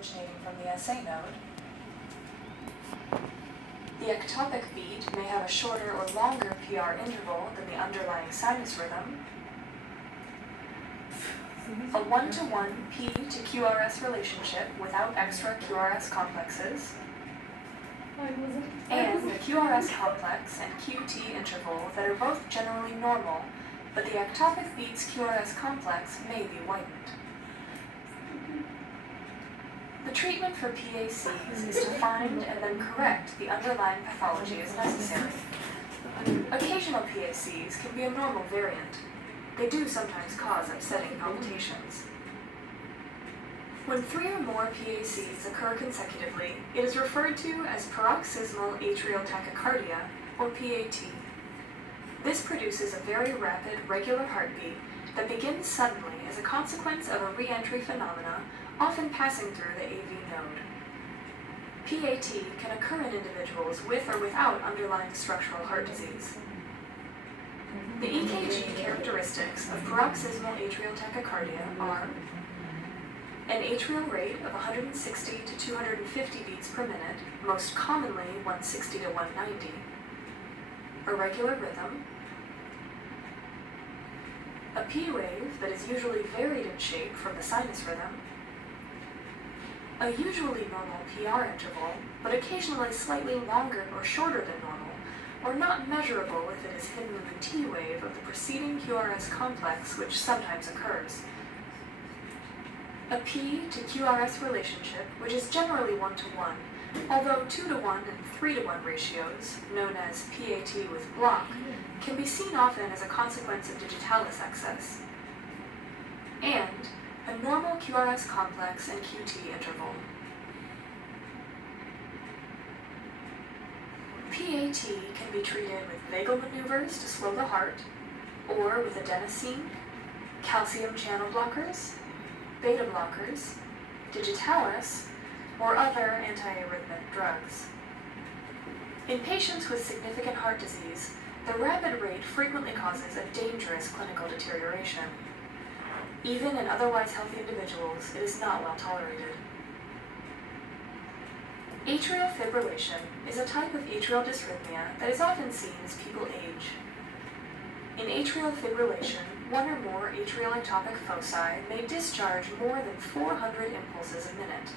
originating from the SA node. The ectopic beat may have a shorter or longer PR interval than the underlying sinus rhythm. A 1-to-1 P to QRS relationship without extra QRS complexes. And the QRS complex and QT interval that are both generally normal, but the ectopic beat's QRS complex may be widened. The treatment for PACs is to find and then correct the underlying pathology as necessary. Occasional PACs can be a normal variant. They do sometimes cause upsetting palpitations. When 3 or more PACs occur consecutively, it is referred to as paroxysmal atrial tachycardia, or PAT. This produces a very rapid, regular heartbeat that begins suddenly as a consequence of a re-entry phenomena, often passing through the AV node. PAT can occur in individuals with or without underlying structural heart disease. The EKG characteristics of paroxysmal atrial tachycardia are an atrial rate of 160 to 250 beats per minute, most commonly 160 to 190, a regular rhythm, a P wave that is usually varied in shape from the sinus rhythm, a usually normal PR interval, but occasionally slightly longer or shorter than normal, or not measurable if it is hidden in the T wave of the preceding QRS complex, which sometimes occurs. A P to QRS relationship, which is generally 1-to-1, although 2-to-1 and 3-to-1 ratios, known as PAT with block, can be seen often as a consequence of digitalis excess. And a normal QRS complex and QT interval. PAT can be treated with vagal maneuvers to slow the heart, or with adenosine, calcium channel blockers, beta blockers, digitalis, or other antiarrhythmic drugs. In patients with significant heart disease, the rapid rate frequently causes a dangerous clinical deterioration. Even in otherwise healthy individuals, it is not well tolerated. Atrial fibrillation is a type of atrial dysrhythmia that is often seen as people age. In atrial fibrillation, 1 or more atrial ectopic foci may discharge more than 400 impulses a minute.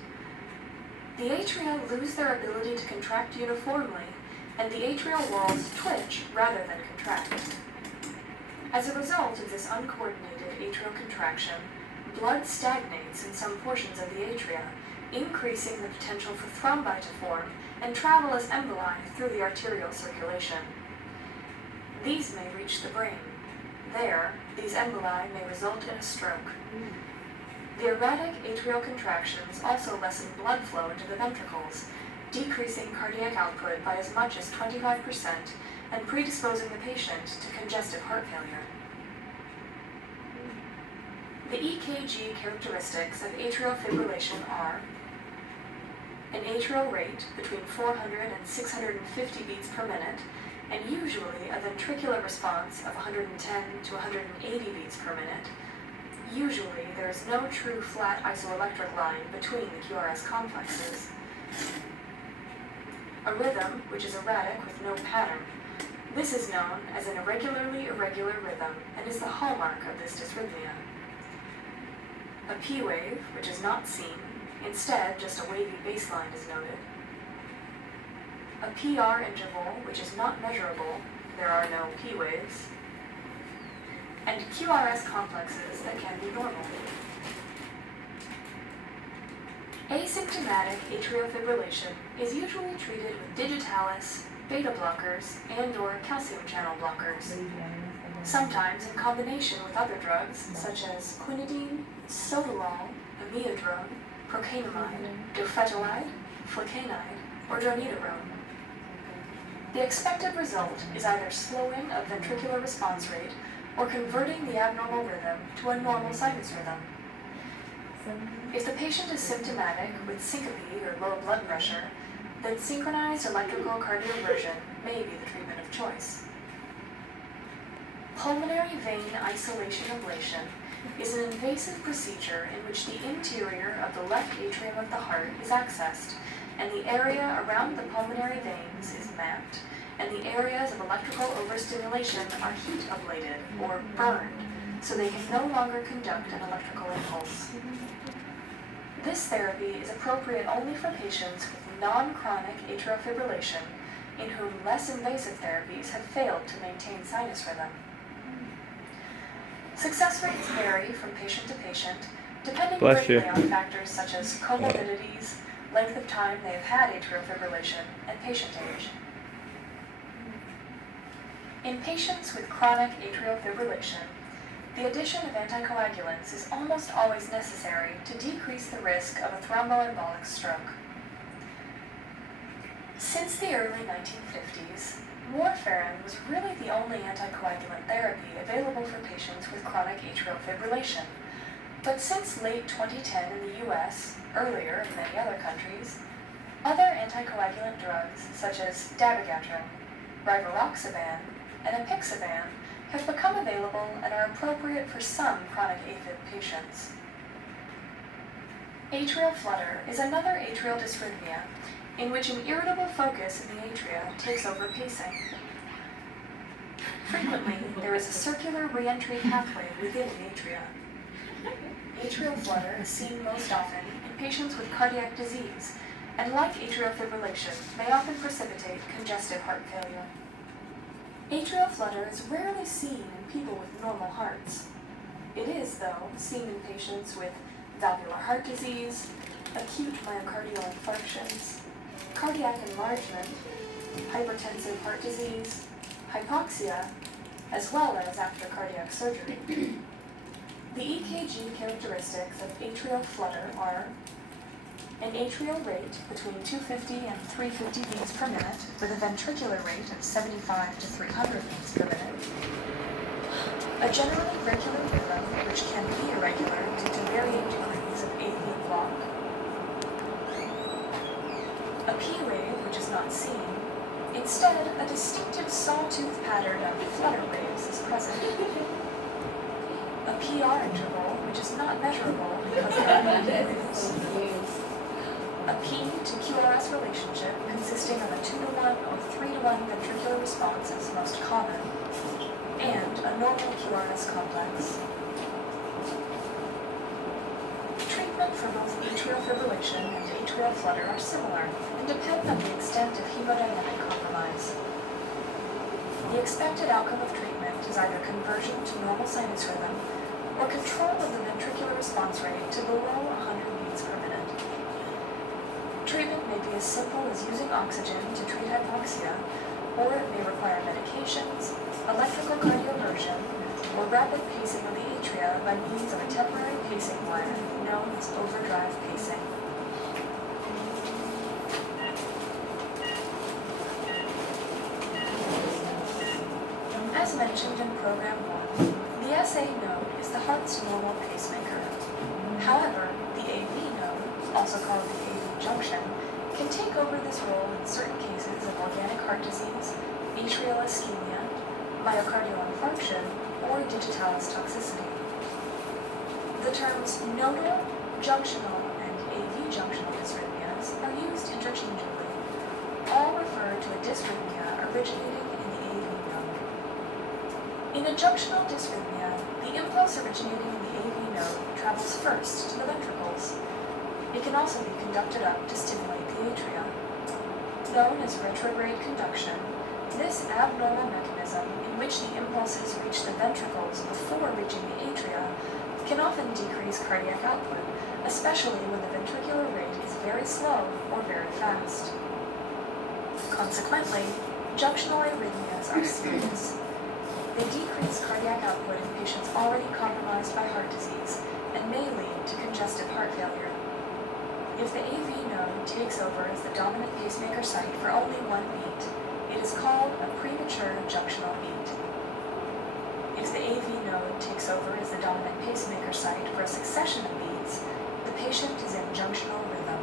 The atria lose their ability to contract uniformly, and the atrial walls twitch rather than contract. As a result of this uncoordinated atrial contraction, blood stagnates in some portions of the atria, increasing the potential for thrombi to form and travel as emboli through the arterial circulation. These may reach the brain. There, these emboli may result in a stroke. The erratic atrial contractions also lessen blood flow into the ventricles, decreasing cardiac output by as much as 25% and predisposing the patient to congestive heart failure. The EKG characteristics of atrial fibrillation are an atrial rate between 400 and 650 beats per minute, and usually a ventricular response of 110 to 180 beats per minute. Usually, there is no true flat isoelectric line between the QRS complexes. A rhythm, which is erratic with no pattern. This is known as an irregularly irregular rhythm and is the hallmark of this dysrhythmia. A P wave, which is not seen, instead just a wavy baseline is noted. A PR interval, which is not measurable, there are no P waves. And QRS complexes that can be normal. Asymptomatic atrial fibrillation is usually treated with digitalis, beta blockers, and/or calcium channel blockers, sometimes in combination with other drugs such as quinidine, sotalol, amiodarone, procainamide, dofetilide, flecainide, or dronedarone. The expected result is either slowing of ventricular response rate or converting the abnormal rhythm to a normal sinus rhythm. If the patient is symptomatic with syncope or low blood pressure, then synchronized electrical cardioversion may be the treatment of choice. Pulmonary vein isolation ablation is an invasive procedure in which the interior of the left atrium of the heart is accessed, and the area around the pulmonary veins is mapped, and the areas of electrical overstimulation are heat ablated or burned, so they can no longer conduct an electrical impulse. This therapy is appropriate only for patients with non-chronic atrial fibrillation in whom less invasive therapies have failed to maintain sinus rhythm. Success rates vary from patient to patient, depending greatly on factors such as comorbidities, length of time they have had atrial fibrillation, and patient age. In patients with chronic atrial fibrillation, the addition of anticoagulants is almost always necessary to decrease the risk of a thromboembolic stroke. Since the early 1950s, warfarin was really the only anticoagulant therapy available for patients with chronic atrial fibrillation. But since late 2010 in the US, earlier in many other countries, other anticoagulant drugs such as dabigatran, rivaroxaban, and apixaban have become available and are appropriate for some chronic AFib patients. Atrial flutter is another atrial dysrhythmia in which an irritable focus in the atria takes over pacing. Frequently, there is a circular re-entry pathway within the atria. Atrial flutter is seen most often in patients with cardiac disease, and like atrial fibrillation, may often precipitate congestive heart failure. Atrial flutter is rarely seen in people with normal hearts. It is, though, seen in patients with valvular heart disease, acute myocardial infarctions, cardiac enlargement, hypertensive heart disease, hypoxia, as well as after cardiac surgery. The EKG characteristics of atrial flutter are an atrial rate between 250 and 350 beats per minute with a ventricular rate of 75 to 300 beats per minute, a generally regular rhythm which can be irregular due to varying degrees of AV block, a P wave which is not seen. Instead, a distinctive sawtooth pattern of flutter waves is present. A PR interval which is not measurable because there are no waves. A P to QRS relationship consisting of a 2-to-1 or 3-to-1 ventricular response is most common, and a normal QRS complex. Treatment for both atrial fibrillation and atrial flutter are similar and depend on the extent of hemodynamic compromise. The expected outcome of treatment is either conversion to normal sinus rhythm or control of the ventricular response rate to below 100 beats per minute. Treatment may be as simple as using oxygen to treat hypoxia, or it may require medications, electrical cardioversion, or rapid pacing of the atria by means of a temporary pacing wire known as overdrive pacing. As mentioned in Program 1, the SA node is the heart's normal pacemaker. However, the AV node, also called the AV junction, can take over this role in certain cases of organic heart disease, atrial ischemia, myocardial infarction, or digitalis toxicity. The terms nodal, junctional, and AV junctional dysrhythmias are used interchangeably. All refer to a dysrhythmia originating in the AV node. In a junctional dysrhythmia, the impulse originating in the AV node travels first to the ventricles. It can also be conducted up to stimulate the atria. Known as retrograde conduction, this abnormal mechanism in which the impulses reach the ventricles before reaching the atria can often decrease cardiac output, especially when the ventricular rate is very slow or very fast. Consequently, junctional arrhythmias are serious. They decrease cardiac output in patients already compromised by heart disease and may lead to congestive heart failure. If the AV node takes over as the dominant pacemaker site for only one beat, it is called a premature junctional beat. If the AV node takes over as the dominant pacemaker site for a succession of beats, the patient is in junctional rhythm.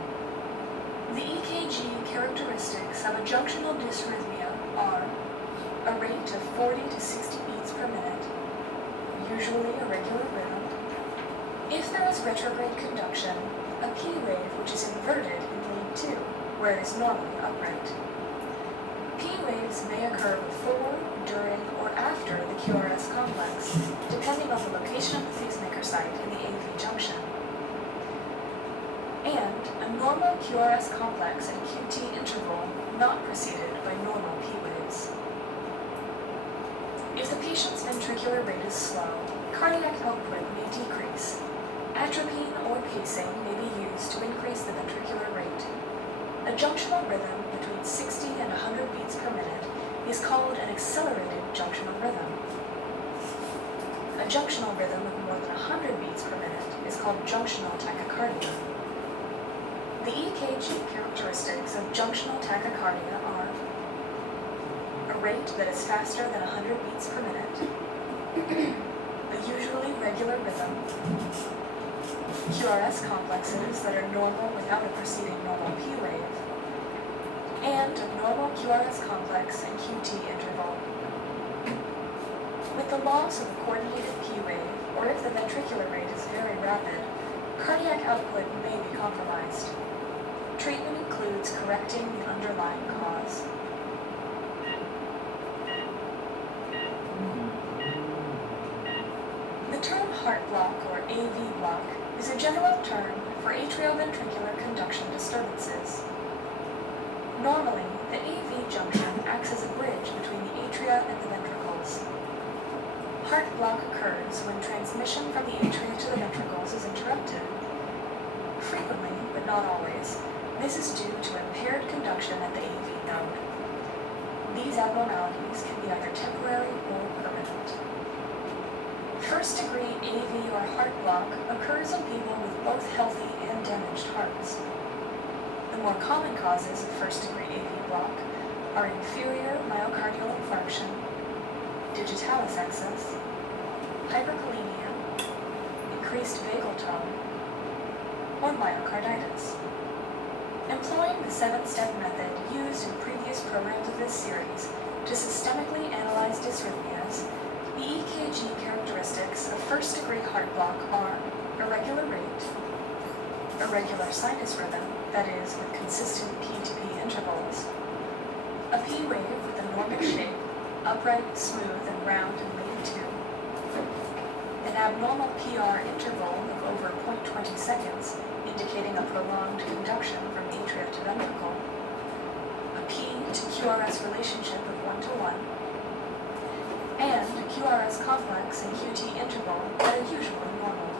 The EKG characteristics of a junctional dysrhythmia are a rate of 40 to 60 beats per minute, usually a regular rhythm, If there is retrograde conduction, a P wave which is inverted in lead 2, where it is normally upright. P waves may occur before, during, or after the QRS complex, depending on the location of the pacemaker site in the AV junction. And a normal QRS complex at a QT interval not preceded by normal P waves. If the patient's ventricular rate is slow, cardiac output may decrease. Atropine or pacing may be used to increase the ventricular rate. A junctional rhythm between 60 and 100 beats per minute is called an accelerated junctional rhythm. A junctional rhythm of more than 100 beats per minute is called junctional tachycardia. The EKG characteristics of junctional tachycardia are a rate that is faster than 100 beats per minute, a usually regular rhythm, QRS complexes that are normal without a preceding normal P wave, and a normal QRS complex and QT interval. With the loss of a coordinated P wave, or if the ventricular rate is very rapid, cardiac output may be compromised. Treatment includes correcting the underlying cause. The term heart block, or AV block, is a general term for atrioventricular conduction disturbances. Normally, the AV junction acts as a bridge between the atria and the ventricles. Heart block occurs when transmission from the atria to the ventricles is interrupted. Frequently, but not always, this is due to impaired conduction at the AV node. These abnormalities can be either temporary or permanent. First-degree AV or heart block occurs in people with both healthy and damaged hearts. The more common causes of first-degree AV block are inferior myocardial infarction, digitalis excess, hyperkalemia, increased vagal tone, or myocarditis. Employing the 7-step method used in previous programs of this series to systemically analyze dysrhythmias, the EKG characteristics of first-degree heart block are irregular rate, irregular sinus rhythm, that is, with consistent P to P intervals, a P wave with a normal shape, upright, smooth, and round in lead 2, an abnormal PR interval of over 0.20 seconds, indicating a prolonged conduction from atria to ventricle, a P to QRS relationship of 1:1, and a QRS complex and QT interval that are usually normal.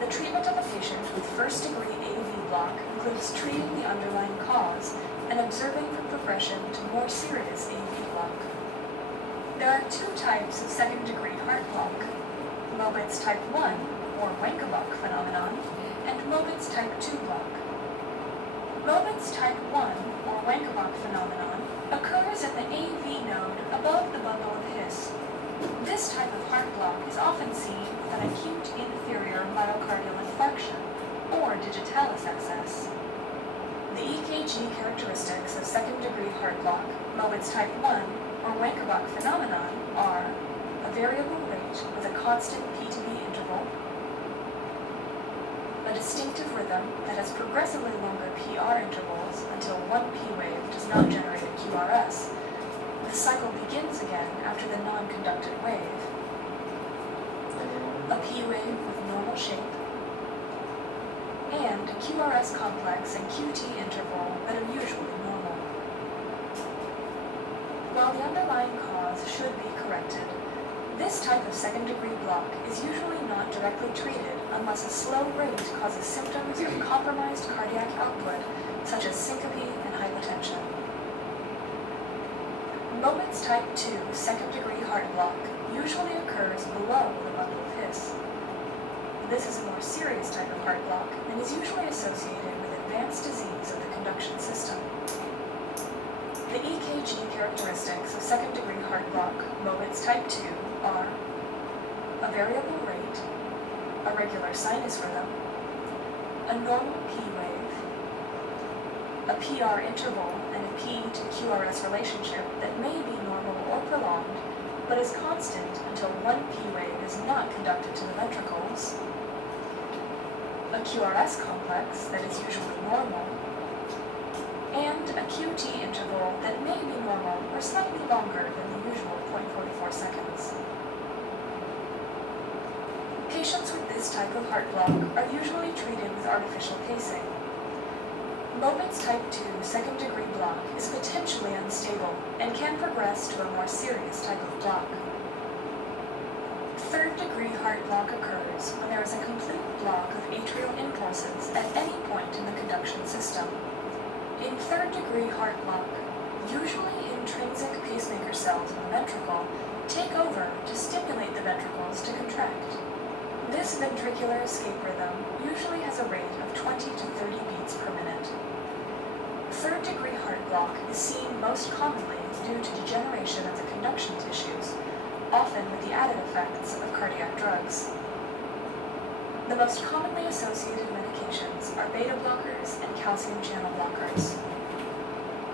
The treatment of a patient with first-degree AV block includes treating the underlying cause and observing for progression to more serious AV block. There are two types of second-degree heart block: Mobitz type 1, or Wenckebach phenomenon, and Mobitz type 2 block. Mobitz type 1, or Wenckebach phenomenon, occurs at the AV node above the bundle of His. This type of heart block is often seen with an acute inferior myocardial infarction, or digitalis excess. The EKG characteristics of second-degree heart block, Mobitz type 1, or Wenckebach phenomenon are a variable rate with a constant P to B interval, a distinctive rhythm that has progressively longer PR intervals until one P wave does not generate a QRS. The cycle begins again after the non-conducted wave. A P wave with normal shape, and a QRS complex and QT interval that are usually normal. While the underlying cause should be corrected, this type of second-degree block is usually not directly treated unless a slow rate causes symptoms of compromised cardiac output, such as syncope and hypotension. Mobitz type 2 second-degree heart block usually occurs below the bundle of His. This is a more serious type of heart block and is usually associated with advanced disease of the conduction system. The EKG characteristics of second-degree heart block, Mobitz type 2, are a variable rate, a regular sinus rhythm, a normal P wave, a PR interval, and a P to QRS relationship that may be normal or prolonged, but is constant until one P wave is not conducted to the ventricles, a QRS complex that is usually normal, and a QT interval that may be normal or slightly longer than the usual 0.44 seconds. Patients with this type of heart block are usually treated with artificial pacing. Moment's type 2 second-degree block is potentially unstable and can progress to a more serious type of block. Third-degree heart block occurs when there is a complete block of atrial impulses at any point in the conduction system. In third-degree heart block, usually intrinsic pacemaker cells in the ventricle take over to stimulate the ventricles to contract. This ventricular escape rhythm usually has a rate of 20 to 30 beats per minute. Third-degree heart block is seen most commonly due to degeneration of the conduction tissues, often with the added effects of cardiac drugs. The most commonly associated medications are beta blockers and calcium channel blockers.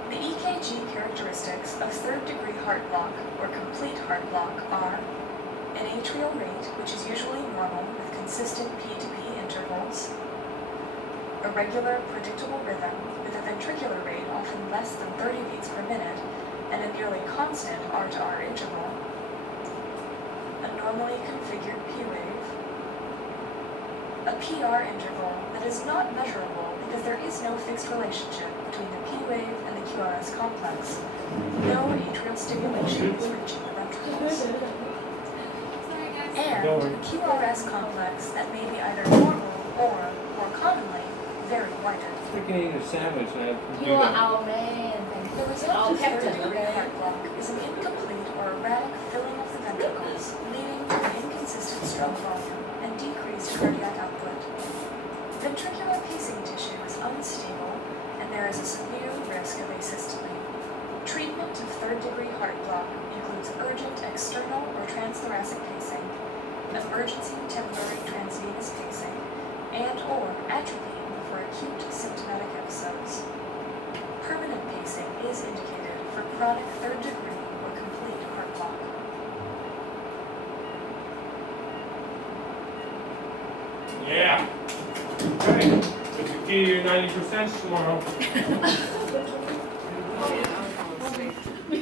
The EKG characteristics of third-degree heart block or complete heart block are an atrial rate, which is usually normal with consistent P-to-P intervals, a regular, predictable rhythm with a ventricular rate often less than 30 beats per minute and a nearly constant R-to-R interval, a normally configured P-wave, a PR interval that is not measurable because there is no fixed relationship between the P-wave and the QRS complex, no atrial stimulation is reaching the ventricles, and a QRS complex that may be either normal or, more commonly, very widened. Freaking eat a sandwich and I have You are our man. The result of third-degree heart block is an incomplete or erratic filling of the ventricles, leading to an inconsistent stroke volume and decreased cardiac output. Ventricular pacing tissue is unstable, and there is a severe risk of asystole. Treatment of third-degree heart block includes urgent external or transthoracic pacing, emergency temporary transvenous pacing, and/or atropine for acute symptomatic episodes. Permanent pacing is indicated for chronic third-degree or complete heart block. Yeah. Okay. Put the key to your 90% tomorrow.